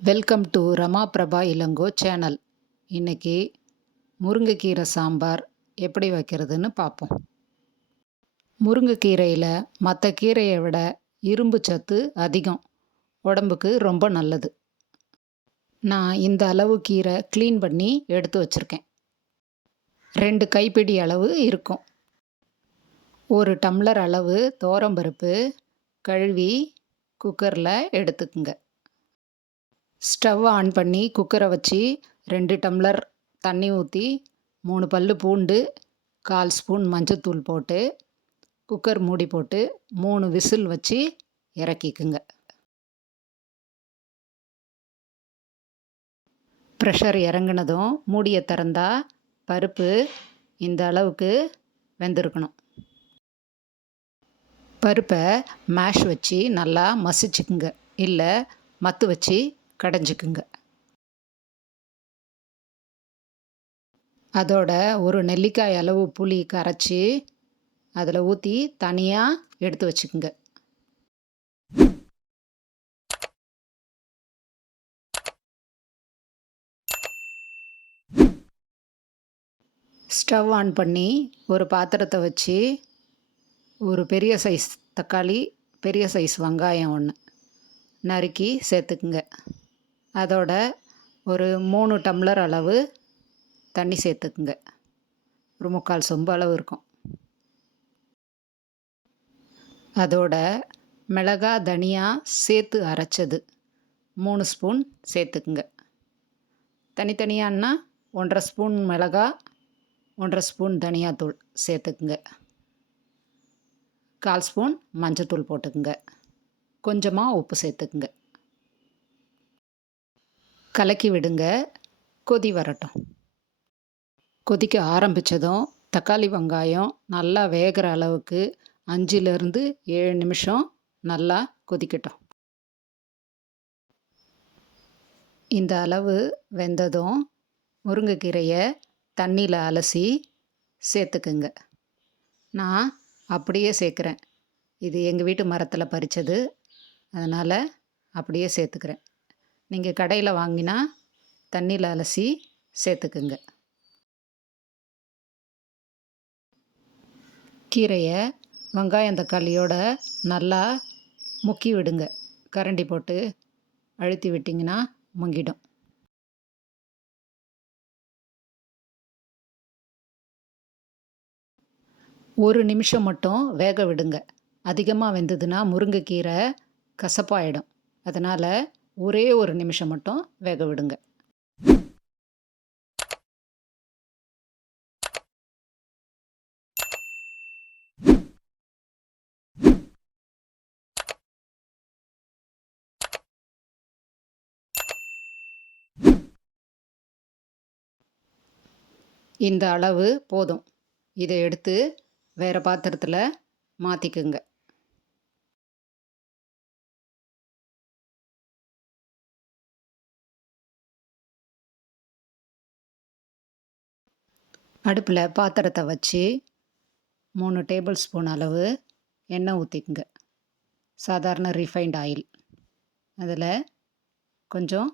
Welcome to Rama Prabha Ilango channel இன்றைக்கி முருங்கைக்கீரை சாம்பார் எப்படி வைக்கிறதுன்னு பார்ப்போம். முருங்கைக்கீரையில் மற்ற கீரையை விட இரும்பு சத்து அதிகம். உடம்புக்கு ரொம்ப நல்லது. நான் இந்த அளவு கீரை க்ளீன் பண்ணி எடுத்து வச்சுருக்கேன். ரெண்டு கைப்பிடி அளவு இருக்கும். ஒரு டம்ளர் அளவு தோரம்பருப்பு கழுவி குக்கரில் எடுத்துக்குங்க. ஸ்டவ் ஆன் பண்ணி குக்கரை வச்சு ரெண்டு டம்ளர் தண்ணி ஊற்றி மூணு பல் பூண்டு கால் ஸ்பூன் மஞ்சத்தூள் போட்டு குக்கர் மூடி போட்டு மூணு விசில் வச்சு இறக்கிக்குங்க. ப்ரெஷர் இறங்குனதும் மூடியை திறந்தா பருப்பு இந்த அளவுக்கு வெந்திருக்கணும். பருப்பை மேஷ் வச்சு நல்லா மசிச்சுக்குங்க. இல்லை மத்து வச்சு கடைஞ்சிக்குங்க. அதோட ஒரு நெல்லிக்காய் அளவு புளி கரைச்சி அதில் ஊற்றி தனியாக எடுத்து வச்சுக்குங்க. ஸ்டவ் ஆன் பண்ணி ஒரு பாத்திரத்தை வச்சு ஒரு பெரிய சைஸ் தக்காளி பெரிய சைஸ் வெங்காயம் ஒன்று நறுக்கி சேர்த்துக்குங்க. அதோட ஒரு மூணு டம்ளர் அளவு தண்ணி சேர்த்துக்குங்க. ஒரு முக்கால் சொம்பு அளவு இருக்கும். அதோட மிளகா தனியா சேர்த்து அரைச்சது மூணு ஸ்பூன் சேர்த்துக்குங்க. தனித்தனியான்னா ஒன்றரை ஸ்பூன் மிளகா ஒன்றரை ஸ்பூன் தனியாத்தூள் சேர்த்துக்குங்க. கால் ஸ்பூன் மஞ்சத்தூள் போட்டுக்குங்க. கொஞ்சமாக உப்பு சேர்த்துக்குங்க. கலக்கி விடுங்க. கொதி வரட்டும். கொதிக்க ஆரம்பித்ததும் தக்காளி வெங்காயம் நல்லா வேகிற அளவுக்கு அஞ்சுலேருந்து ஏழு நிமிஷம் நல்லா கொதிக்கட்டும். இந்த அளவு வெந்ததும் முருங்கைக்கீரையை தண்ணியில் அலசி சேர்த்துக்குங்க. நான் அப்படியே சேர்க்குறேன். இது எங்கள் வீட்டு மரத்தில் பறித்தது அதனால் அப்படியே சேர்த்துக்கிறேன். நீங்கள் கடையில் வாங்கினா தண்ணியில் அலசி சேர்த்துக்குங்க. கீரையை வெங்காயம் தக்காளியோட நல்லா முக்கி விடுங்க. கரண்டி போட்டு அழுத்தி விட்டிங்கன்னா முங்கிடும். ஒரு நிமிஷம் மட்டும் வேக விடுங்க. அதிகமாக வெந்ததுன்னா முருங்கைக்கீரை கசப்பாயிடும். அதனால் ஒரே ஒரு நிமிஷம் மட்டும் வேக விடுங்க. இந்த அளவு போதும். இதை எடுத்து வேறு பாத்திரத்தில் மாற்றிக்குங்க அடுப்பில் பாத்திரத்தை வச்சு மூணு டேபிள் ஸ்பூன் அளவு எண்ணெய் ஊற்றிக்குங்க சாதாரண ரிஃபைண்ட் ஆயில் அதில் கொஞ்சம்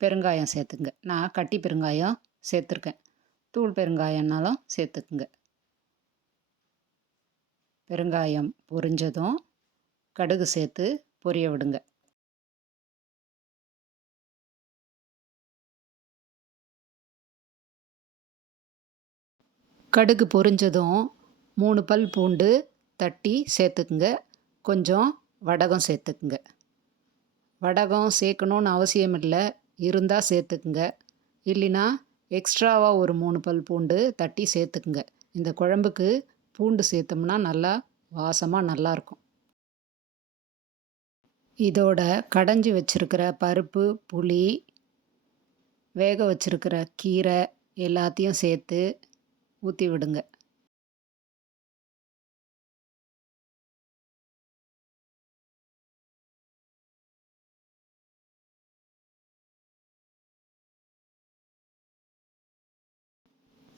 பெருங்காயம் சேர்த்துங்க நான் கட்டி பெருங்காயம் சேர்த்துருக்கேன். தூள் பெருங்காயம்னாலும் சேர்த்துக்குங்க. பெருங்காயம் பொரிஞ்சதும் கடுகு சேர்த்து பொரிய விடுங்க. கடுகு பொரிஞ்சதும் மூணு பல் பூண்டு தட்டி சேர்த்துக்குங்க. கொஞ்சம் வடகம் சேர்த்துக்குங்க. வடகம் சேர்க்கணுன்னு அவசியம் இல்லை இருந்தால் சேர்த்துக்குங்க. இல்லைன்னா எக்ஸ்ட்ராவாக ஒரு மூணு பல் பூண்டு தட்டி சேர்த்துக்குங்க. இந்த குழம்புக்கு பூண்டு சேர்த்தோம்னா நல்லா வாசமாக நல்லாயிருக்கும் இதோட கடைஞ்சி வச்சுருக்கிற பருப்பு புளி வேக வச்சுருக்கிற கீரை எல்லாத்தையும் சேர்த்து ஊற்றி விடுங்க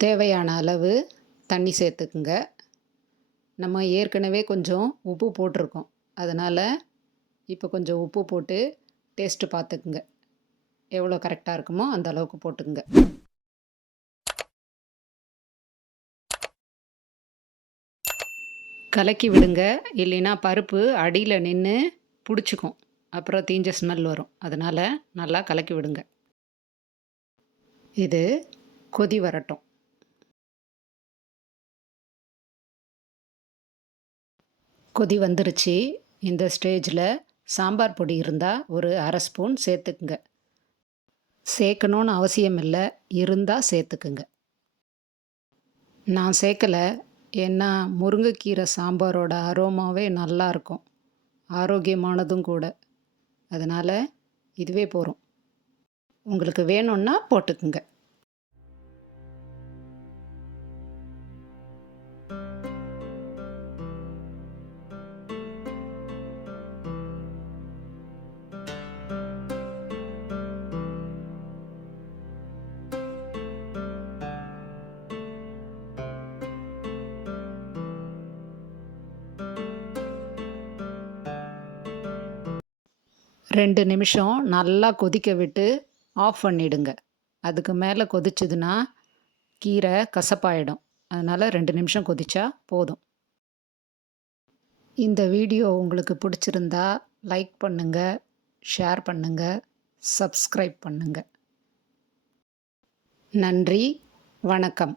தேவையான அளவு தண்ணி சேர்த்துக்குங்க. நம்ம ஏற்கனவே கொஞ்சம் உப்பு போட்டிருக்கோம். அதனால் இப்போ கொஞ்சம் உப்பு போட்டு டேஸ்ட்டு பார்த்துக்குங்க. எவ்வளோ கரெக்டாக இருக்குமோ அந்த அளவுக்கு போட்டுக்குங்க. கலக்கி விடுங்க இல்லைன்னா பருப்பு அடியில் நின்று பிடிச்சிக்கும். அப்புறம் தீஞ்ச ஸ்மெல் வரும். அதனால் நல்லா கலக்கி விடுங்க இது கொதி வரட்டும். கொதி வந்துருச்சு. இந்த ஸ்டேஜில் சாம்பார் பொடி இருந்தால் ஒரு அரை ஸ்பூன் சேர்த்துக்குங்க. சேர்க்கணுன்னு அவசியம் இல்லை இருந்தால் சேர்த்துக்குங்க. நான் சேர்க்கலை. ஏன்னா முருங்கைக்கீரை சாம்பாரோட அரோமாவே நல்லா இருக்கும் ஆரோக்கியமானதும் கூட. அதனால் இதுவே போகிறோம் உங்களுக்கு வேணும்னா போட்டுக்குங்க. ரெண்டு நிமிஷம் நல்லா கொதிக்க விட்டு ஆஃப் பண்ணிடுங்க. அதுக்கு மேலே கொதிச்சதுன்னா கீரை கசப்பாயிடும். அதனால் ரெண்டு நிமிஷம் கொதிச்சா போதும். இந்த வீடியோ உங்களுக்கு பிடிச்சிருந்தா லைக் பண்ணுங்கள் ஷேர் பண்ணுங்கள் சப்ஸ்கிரைப் பண்ணுங்கள் நன்றி வணக்கம்.